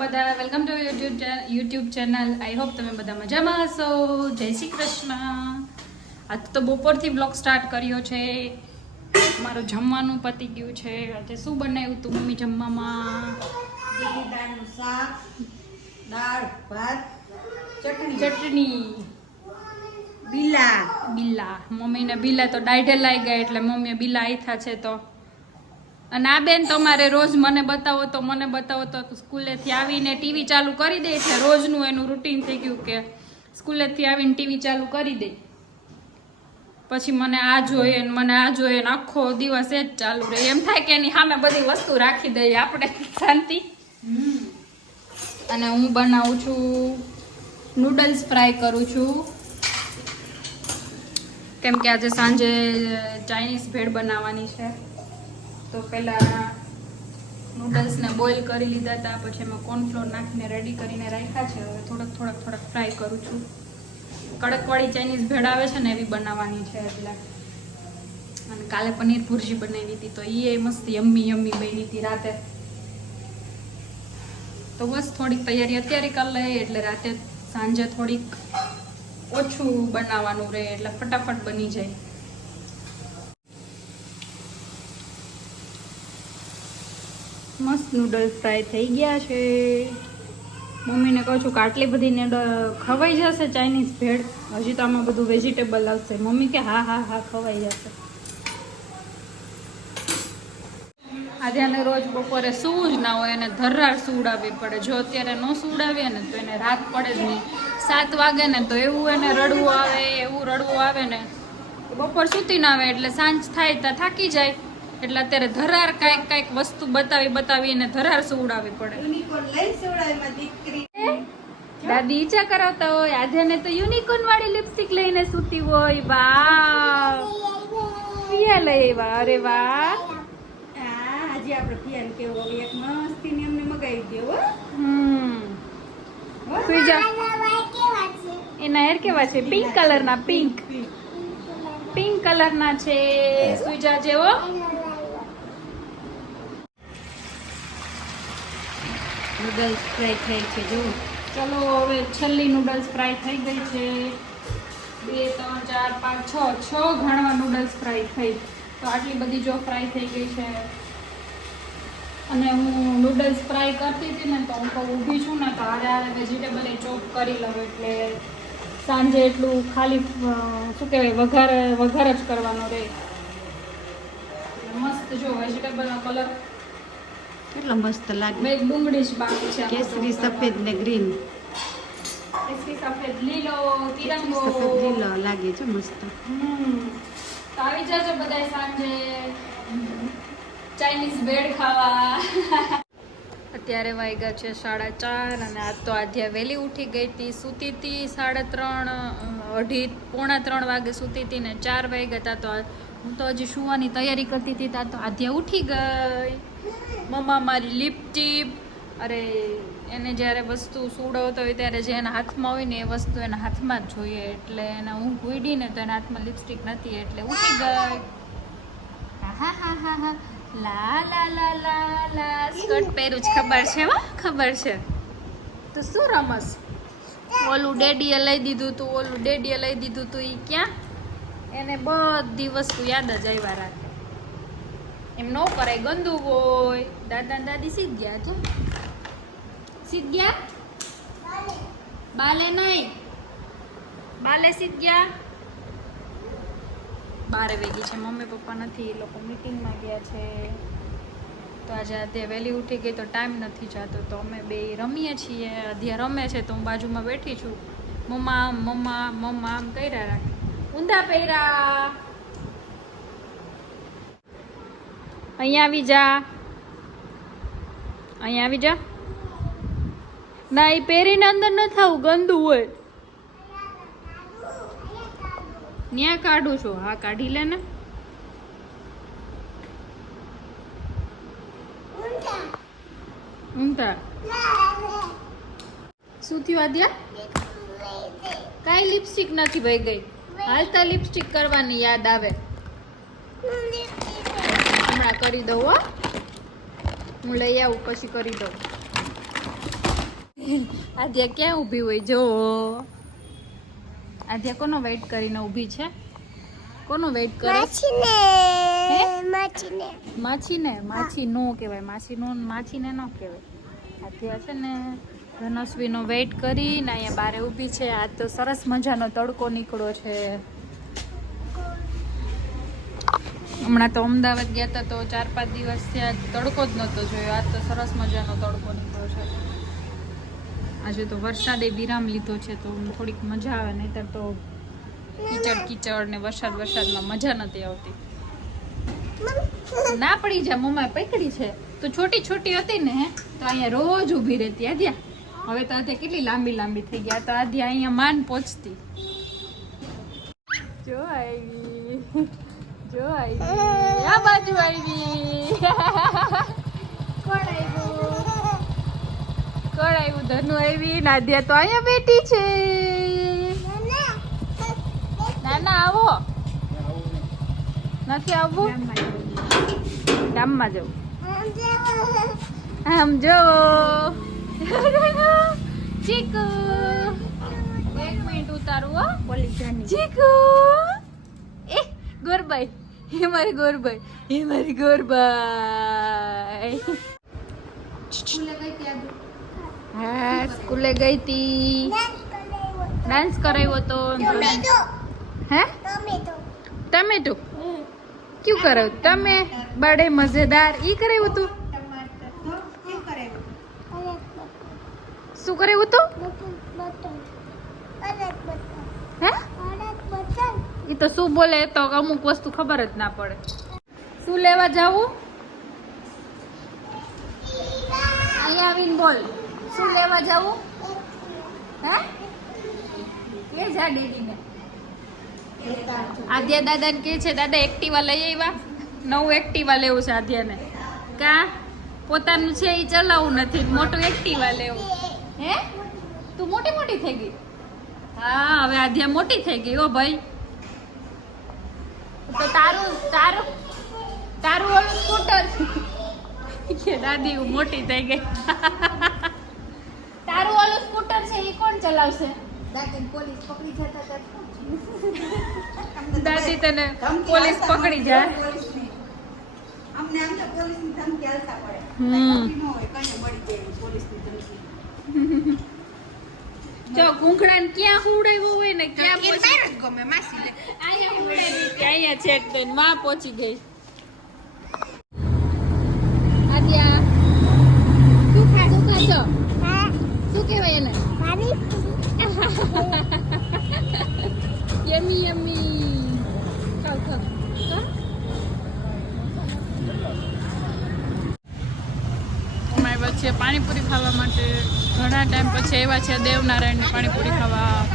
બધા welcome to YouTube channel. I hope તમે બધા મજામાં હશો. જય શ્રી કૃષ્ણ. આજ તો બપોરથી બ્લોગ સ્ટાર્ટ કર્યો છે. મારું જમવાનું પતી ગયું છે. આજે શું બનાવ્યું તું મમ્મી જમવામાં? દાળનું શાક, દાળ ભાત, ચટણી. બિલ્લા મમ્મીને બિલ્લા તો દાઢે લાગી ગયા એટલે મમ્મીએ બિલ્લા આથા છે. તો અને આ બેન તમારે રોજ મને બતાવો તો સ્કૂલેથી આવીને ટીવી ચાલુ કરી દે છે. રોજનું એનું રૂટીન થઈ ગયું કે સ્કૂલેથી આવીને ટીવી ચાલુ કરી દે, પછી મને આ જોઈએ ને આખો દિવસ એ જ ચાલુ રહે. એમ થાય કે એની સામે બધી વસ્તુ રાખી દઈએ આપણે શાંતિ. અને હું બનાવું છું નૂડલ્સ ફ્રાય કરું છું, કેમ કે આજે સાંજે ચાઇનીઝ ભેળ બનાવવાની છે. તો પહેલાં નૂડલ્સને બોઇલ કરી લીધા હતા, પછી એમાં કોર્નફ્લોર નાખીને રેડી કરીને રાખ્યા છે. હવે થોડાક ફ્રાય કરું છું. કડકવાળી ચાઇનીઝ ભેળ આવે છે ને એવી બનાવવાની છે એટલે. અને કાલે પનીર ભુરજી બનાવી હતી તો એ મસ્ત યમ્મી બની હતી રાતે. તો બસ થોડીક તૈયારી અત્યારે કરી લઈએ એટલે રાતે સાંજે થોડીક ઓછું બનાવવાનું રહે એટલે ફટાફટ બની જાય. મસ્ત નૂડલ્સ ફ્રાય થઈ ગયા છે. મમ્મીને કહું છું કે આટલી બધી ખવાઈ જશે ચાઇનીઝ ભેળ? હજી તો આમાં બધું વેજીટેબલ આવશે. મમ્મી કે હા ખવાઈ જશે. આધ્યાને રોજ બપોરે સૂવું જ ના હોય અને ધર્રાર સુવડાવવી પડે. જો અત્યારે ન સુવડાવીએ ને તો એને રાત પડે જ નહીં. 7 વાગે ને તો એવું એને રડવું આવે ને બપોર સૂતી ના આવે એટલે સાંજ થાય તો થાકી જાય. એટલે અત્યારે ધરાર કાંઈક વસ્તુ બતાવીને ધરાર સુવડાવવી પડે. દાદી ઈચ્છા કરાવતા હોય. આધ્યાને તો યુનિકોર્ન વાળી લિપસ્ટિક લઈને સૂતી હોય. વાહ, પિયા લઈ આવ્યા. અરે વાહ. આજે આપણે પિયાન કેવો એક મસ્તીની અમને મગાવી દેવો. એના હેર કેવા છે? પિંક કલરના. પિંક કલરના છે. સુઈજા જેવો. નૂડલ્સ ફ્રાય થાય છે જો. ચલો હવે છેલ્લી નૂડલ્સ ફ્રાય થઈ ગઈ છે. 2 3 4 5 6 ઘણવા નૂડલ્સ ફ્રાય થઈ. તો આટલી બધી જો ફ્રાય થઈ ગઈ છે. અને હું નૂડલ્સ ફ્રાય કરતી હતી ને તો હું તો ઊભી છું ને તો હારે વેજીટેબલ એ ચોપ કરી લઉં એટલે સાંજે એટલું ખાલી શું કહેવાય વઘાર જ કરવાનો રહે. મસ્ત જો વેજીટેબલનો કલર કેટલો મસ્ત લાગે. બે ડુંગળી જ બાકી છે. કેસરી, સફેદ ને ગ્રીન. કેસરી, સફેદ, લીલો, તિરંગો. સફેદ લીલો લાગે છે મસ્ત. તો આવી જાજો બધા સાંજે ચાઇનીઝ ભેળ ખાવા. અત્યારે વાગ્યા છે 4:30 અને આજ તો આધ્યા વહેલી ઉઠી ગઈ હતી. સૂતી હતી 2:30 પોણા 3 વાગે સૂતી હતી ને 4 વાગ્યા હતા. તો હું તો હજી સુવાની તૈયારી કરતી હતી ત્યાં તો આધ્યા ઉઠી ગઈ. મમ્મા મારી લિપસ્ટિક, અરે એને જ્યારે વસ્તુ સુવડાવતો હોય ત્યારે જે એના હાથમાં હોય ને એ વસ્તુ એના હાથમાં જ જોઈએ. એટલે એને હું ભૂડી ને તો એના હાથમાં લિપસ્ટિક નથી એટલે ઉઠી ગઈ. હા લા સ્કર્ટ પહેરું જ. ખબર છે. તો શું રમસ? ઓલું ડેડીએ લઈ દીધું તું એ ક્યાં? એને બધી વસ્તુ યાદ જ આવ્યા રાખે. એમ ન કરાય, ગંદુ હોય. દાદા દાદી સીધ ગયા બાલે નહીં, બાલે સીધ ગયા. 12 વાગી છે. મમ્મી પપ્પા નથી, એ લોકો મીટિંગમાં ગયા છે. તો આજે અધ્યા વહેલી ઉઠી ગઈ તો ટાઈમ નથી જતો. તો અમે બે રમીએ છીએ. અધ્યા રમે છે તો હું બાજુમાં બેઠી છું. મમ્મા આમ કર્યા રાખે. ઊંધા પહેર્યા. અહીંયા આવી જા. ના, એ પહેરીને અંદર ન થાવું, ગંદુ હોય. ન્યા કાઢું છું. હા, કાઢી લે ને. ઊંધા શું થયું આદ્યા? કાંઈ લિપસ્ટિક નથી વહી ગઈ. હાલતા લિપસ્ટિક કરવાની યાદ આવે. હમણાં કરી દઉં હો. હું લઈ આવું પછી કરી દઉં. આદ્યા ક્યાં ઊભી હોય જો આદ્યા કોનો વેઇટ કરીને ઊભી છે કોનો વેઇટ કરે માછીને માછી નો કહેવાય માછીને નો કહેવાય આદ્યા છે ને ધનસ્વીનો વેઇટ કરીને અહીંયા બારે ઊભી છે આજ તો સરસ મજાનો તડકો નીકળ્યો છે હમણાં તો અમદાવાદ ગયા હતા તો 4-5 દિવસ થયા તડકો જ નહોતો જોયો આજ તો સરસ મજાનો તડકો નીકળ્યો છે આજે તો વરસાદે વિરામ લીધો છે તો થોડીક મજા આવે નહીંતર તો કીચડ ને વરસાદમાં મજા નથી આવતી ના પડી જા મમ્મા પકડી છે તો છોટી હતી ને તો અહીંયા રોજ ઊભી રહેતી આદ્યા હવે તો આદ્યા કેટલી લાંબી થઈ ગયા તો આદ્યા અહીંયા માન પહોંચતી જો આવી આ બાજુ આવી કોણ આવ્યું ધનુ આવી નાદ્યા તો અહીંયા બેઠી છે ના આવો નથી આવવું ગામમાં જવું આમ જો ચીકુ 1 મિનિટ ઉતારું હો ચીકુ એ ગોરબાઈ એ મારી ગોરબાઈ હા સ્કૂલે ગઈ હતી ડાન્સ કરાવ્યો તો હે ટમેટો ક્યું કરાવ્યું તમે બડે મજેદાર ઈ કરાવ્યું તું શું કરાવ્યું તું હે ઈ તો શું બોલે તો અમુક વસ્તુ ખબર જ ના પડે શું લેવા જાવું અહીંયા આવીને બોલ શું લેવા જાવું હે કે જા ડેડીને આદ્યા દાદાને કે છે દાદા એક્ટિવા લઈ આવ્યા નવું એક્ટિવા લેવું છે આદ્યાને કા પોતાનું છે એ ચલાવવું નથી મોટું એક્ટિવા લેવું હે તું મોટી થઈ ગઈ હા હવે આદ્યા મોટી થઈ ગઈ ઓ ભાઈ તો તારું ઓલું સ્કૂટર કે દાદી હું મોટી થઈ ગઈ તારું ઓલું સ્કૂટર છે એ કોણ ચલાવશે દાદી તને પોલીસ પકડી જાય અમને આમ તો પોલીસની ધમકી આલતા પડે ન હોય કને મળી જાય પોલીસની ધમકી જો ઘૂંઘડાને ક્યાં હુડાવ્યો હોય ને ક્યાં પહોંચી ગમે માસી લે અહીંયા હુડાવી કે અહીંયા ચેક કરીને માં પહોંચી ગઈ આદ્યા શું ખાશો શું કહેવાય એને યમી ખાવ અમારી વચ્ચે પાણીપુરી ખાવા માટે ઘણા ટાઈમ પછી આવ્યા છે દેવનારાયણની પાણીપુરી ખાવા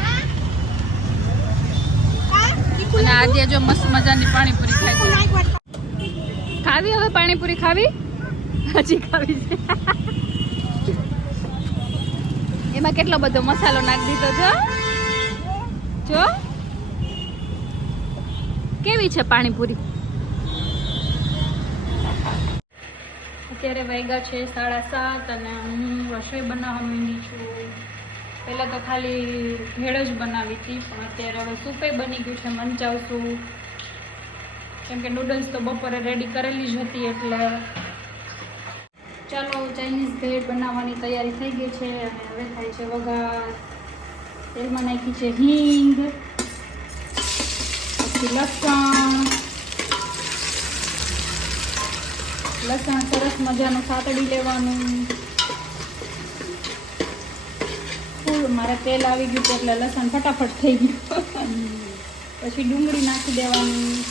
અને આજે જો મસ્ત મજાની પાણીપુરી ખાય છે ખાવી હવે પાણીપુરી ખાવી હજી ખાવી છે એમાં કેટલો બધો મસાલો નાખી દીધો જો કેવી છે પાણીપુરી અત્યારે વાગ્યા છે 7:30 અને હું રસોઈ બનાવવા માંડી છું પહેલાં તો ખાલી ભેળ જ બનાવી હતી પણ અત્યારે હવે સૂપે બની ગયું છે મંચાવશું કેમ કે નૂડલ્સ તો બપોરે રેડી કરેલી જ હતી એટલે ચાલો ચાઇનીઝ ભેળ બનાવવાની તૈયારી થઈ ગઈ છે અને હવે થાય છે વઘાર તેલમાં નાખી છે હિંગ પછી લસણ સરસ મજાનું સાતડી લેવાનું ફૂલ મારે તેલ આવી ગયું છે એટલે લસણ ફટાફટ થઈ ગયું પછી ડુંગળી નાખી દેવાની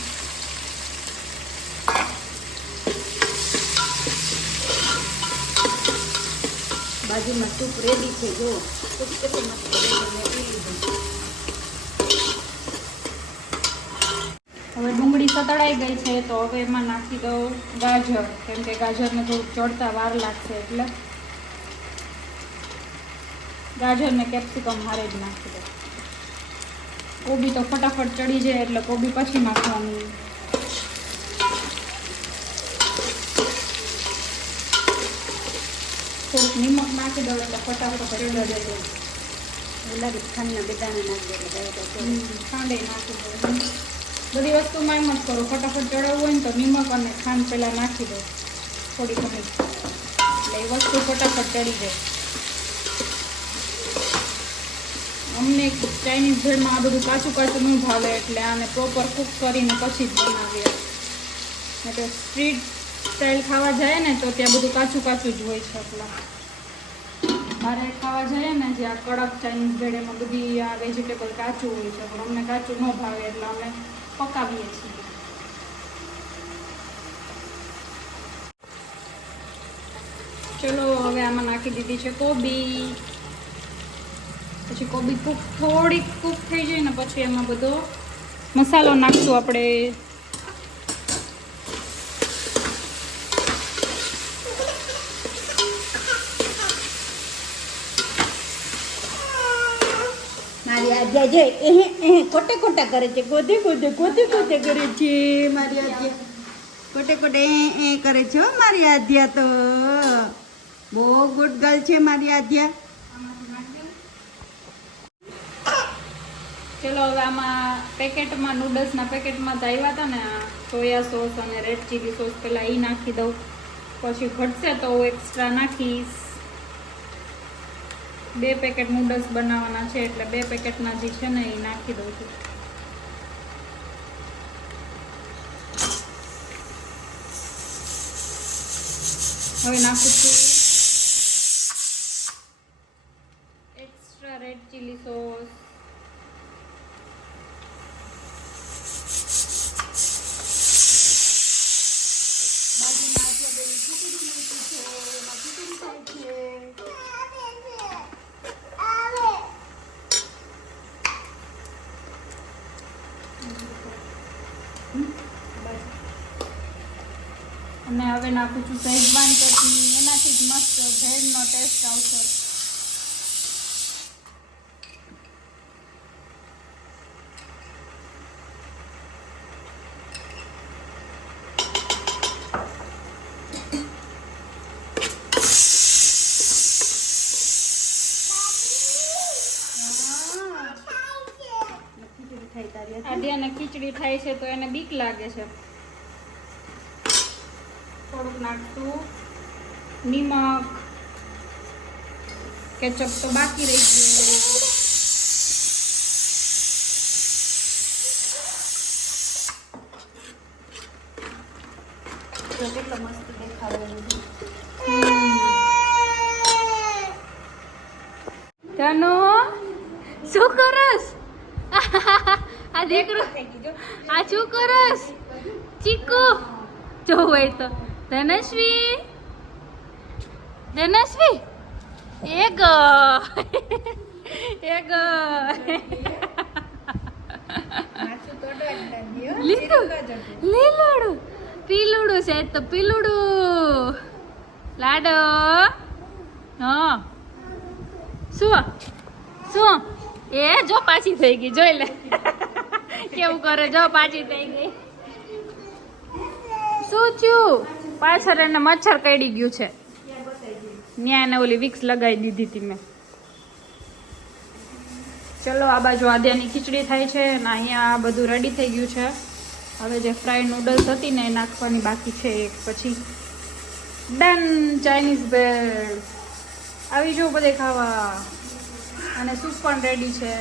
બાજુમાં સૂપ રેડી છે જો સૂપ કેટલું મસ્ત હવે ડુંગળી સતળાઈ ગઈ છે તો હવે એમાં નાખી દઉં ગાજર કેમ કે ગાજરને થોડુંક ચડતા વાર લાગશે એટલે ગાજર ને કેપ્સિકમ હારે જ નાખી દઉં કોબી તો ફટાફટ ચડી જાય એટલે કોબી પછી નાખવાની થોડુંક નિમક નાખી દઉં એટલે ફટાફટ ચડી જાય. એવું લાગે ખાંડના બેદાણા નાખી દે એટલે ખાંડે નાખી દઉં. બધી વસ્તુમાં એમ જ કરું, ફટાફટ ચડાવવું હોય ને તો નિમક અને ખાંડ પહેલાં નાખી દઉં થોડી ઘણી, એટલે એ વસ્તુ ફટાફટ ચડી જાય. અમને ચાઇનીઝ ભેળમાં આ બધું કાચું કાચું નહીં ભાવે, એટલે આને પ્રોપર કૂક કરીને પછી જ બનાવીએ. એટલે સ્ટ્રીટ સ્ટાઇલ ખાવા જાય ને તો ત્યાં બધું કાચું કાચું જ હોય છે. એટલા મારે ખાવા જઈએ ને જે આ કડક ચાઇનીઝ ભેળ એમાં બધી આ વેજીટેબલ કાચું હોય છે, પણ અમને કાચું ન ભાવે એટલે અમે પકાવીએ છીએ. ચલો હવે આમાં નાખી દીધી છે કોબી. પછી કોબી થોડીક કૂક થઈ જાય ને પછી એમાં બધો મસાલો નાખશું આપણે. મારી આદ્યા જે કોટે કોટા કરે છે, ગોદે ગોદે ગોદે ગોદે કરે છે. મારી આદ્યા કોટે કોટે એ કરે છે. મારી આદ્યા તો બહુ ગુડ ગર્લ છે મારી આદ્યા. ચલો હવે આમાં પેકેટમાં નૂડલ્સના પેકેટમાં તો આવ્યા હતા ને સોયા સોસ અને રેડ ચીલી સોસ, પહેલાં એ નાખી દઉં. પછી ઘટશે તો એક્સ્ટ્રા નાખીશ. 2 પેકેટ નૂડલ્સ બનાવવાના છે એટલે 2 પેકેટના જે છે ને એ નાખી દઉં છું. હવે નાખું છું એક્સ્ટ્રા રેડ ચીલી સોસ. અને હવે નાખું છું શેઝવાન ચટણી, એનાથી જ મસ્ત ભેળનો ટેસ્ટ આવશે. આદ્યાને ખીચડી થાય છે તો એને બીક લાગે છે. થોડુંક નાખતું નિમક, કેચઅપ તો બાકી રહી ગયું. કેટલો મસ્ત દેખાડે. જાનો શું કરસ? આ દીકરો આ શું કરસ? ચીકુ જો હોય તો ધનશ્વી ધનશ્વી એક લીલુડું પીલુડું છે તો પીલુડું લાડો. હા શું શું એ જો પાછી થઈ ગઈ, જોઈ લે કેવું કરે, જો પાછી થઈ ગઈ. શું થયું? પાછળ એને મચ્છર કરડી ગયું છે. ન્યા એને ઓલી વિક્સ લગાવી દીધી હતી મેં. ચલો આ બાજુ આદ્યાની ખીચડી થાય છે અને અહીંયા બધું રેડી થઈ ગયું છે. હવે જે ફ્રાઈડ નૂડલ્સ હતી ને એ નાખવાની બાકી છે. એક પછી ડન. ચાઇનીઝ ભેળ આવી જો બધે ખાવા. અને સૂપ પણ રેડી છે.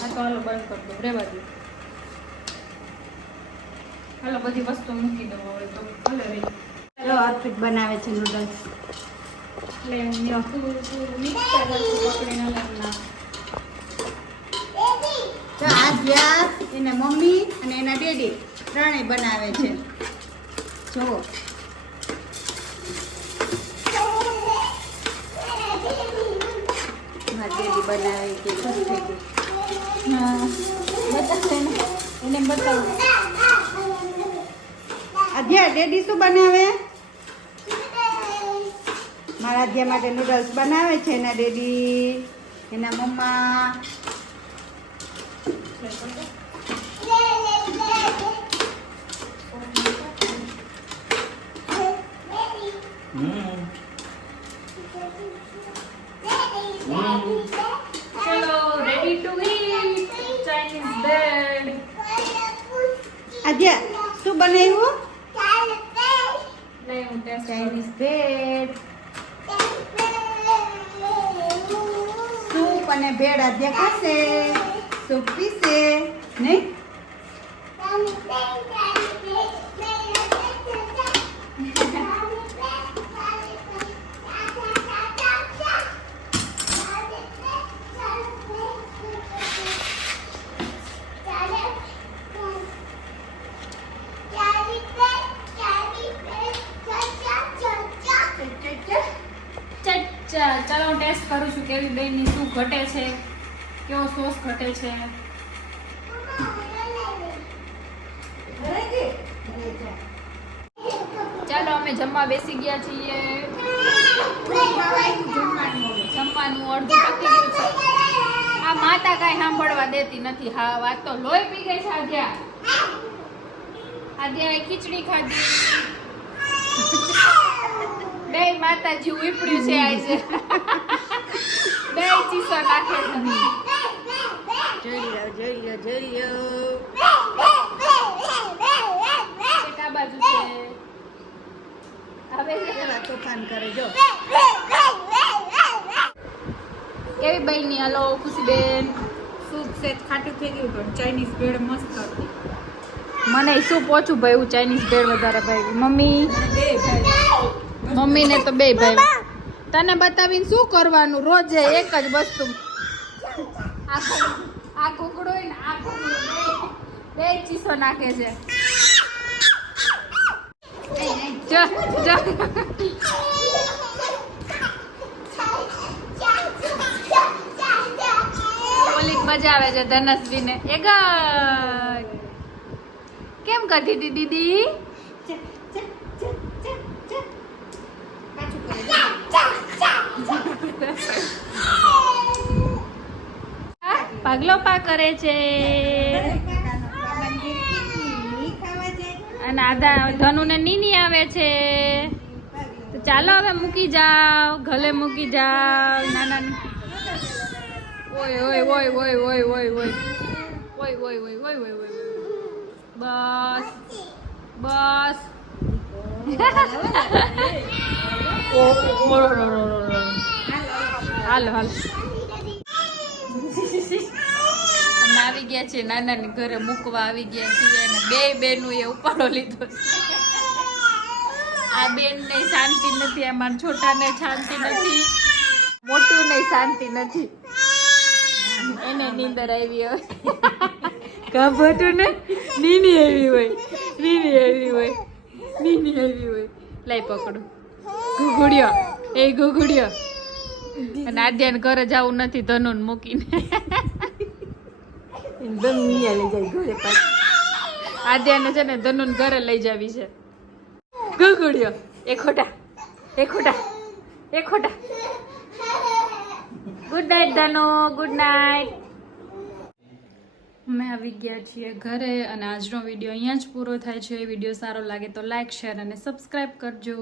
હા તો હાલો બંધ કરી દો, રેવા દો. હાલો બધી વસ્તુ મૂકી દો હવે તો ભલે રહી. ચલો અર્પિત બનાવે છે નૂડલ્સ. એટલે મિક્સ પકડીને નાખ. તો આદ્યા એના મમ્મી અને એના ડેડી ત્રણેય બનાવે છે. જુઓ મારી ડેડી બનાવે કે ખુશ થઈ ગઈ. હા બતાવે ને, એને બતાવું. આદ્યા ડેડી શું બનાવે? મારા આદ્યા માટે નૂડલ્સ બનાવે છે એના ડેડી, એના મમ્મા. ચલો ready to eat Chinese bread. Aadya શું બનાવ્યું? નહીં હું ટેસ્ટ ચાઇનીઝ બેડ. સૂપ અને બેડ આદ્યા ખાશે. સૂપ પીશે નહીં? ચાલો હું ટેસ્ટ કરું છું કેવી બેનની શું ઘટે છે, કેવો સોસ ઘટે છે. ચાલો અમે જમવા બેસી ગયા છીએ. જમવાનું અડધું પતી ગયું છે. આ માતા કાંઈ સાંભળવા દેતી નથી. હા વાત તો લોહી પી ગઈ છે. આદ્યા ખીચડી ખાધી. બે માતાજી ઉપડ્યું છે આજે. બે ચીસો નાખે છે. જોઈ લો. એક આ બાજુ છે. હવે કેવા તોફાન કરે જો. કેવી બહેની? હલો ખુશીબેન. સૂપ સેજ ખાટું થઈ ગયું પણ ચાઇનીઝ ભેળ મસ્ત હતી. મને શું પોચું ભાઈ ચાઇનીઝ ભેળ વધારે ભાઈ. મમ્મી મમ્મીને તો બે ભાઈ. તને બતાવીને શું કરવાનું? રોજે એક જ વસ્તુ. આ કુકડો ને આ કુકડો બે ચીસો નાખે છે. જો જો ઓલી મજા આવે છે ધનશ્રીને. એ કેમ કરતી હતી દીદી? પગલો પા કરે છે. અને આદા ધનુને નીની આવે છે. તો ચાલો હવે મૂકી જાઓ, ગલે મૂકી જાઓ. નાના ઓય ઓય ઓય ઓય ઓય ઓય ઓય ઓય ઓય ઓય ઓય ઓય ઓય. બસ બસ. હાલો હાલો. અમે આવી ગયા છીએ નાનાની ઘરે મૂકવા આવી ગયા છીએ અને બે બેનું એ ઉપાડો લીધો છે. આ બેન ને શાંતિ નથી, આ મારા છોટા ને શાંતિ નથી, મોટું ને શાંતિ નથી. એને નીંદર આવી હોય. કાપટું ને નીની આવી હોય, નીની આવી હોય, નીની આવી હોય. લઈ પકડો ઘુઘુડિયો. એ ઘુઘુડિયો. અને આદ્યાને ઘરે જવું નથી ધનુન મૂકીને. આદ્યાને છે ને ધનુન ઘરે લઈ જાવી છે. ઘુઘુડિયો. એ ખોટા એ ખોટા એ ખોટા. Good night Dhano, good night. અમે આવી ગયા છીએ ઘરે અને આજનો વિડીયો અહીંયા જ પૂરો થાય છે. વિડીયો સારો લાગે તો લાઈક, શેર અને સબસ્ક્રાઈબ કરજો.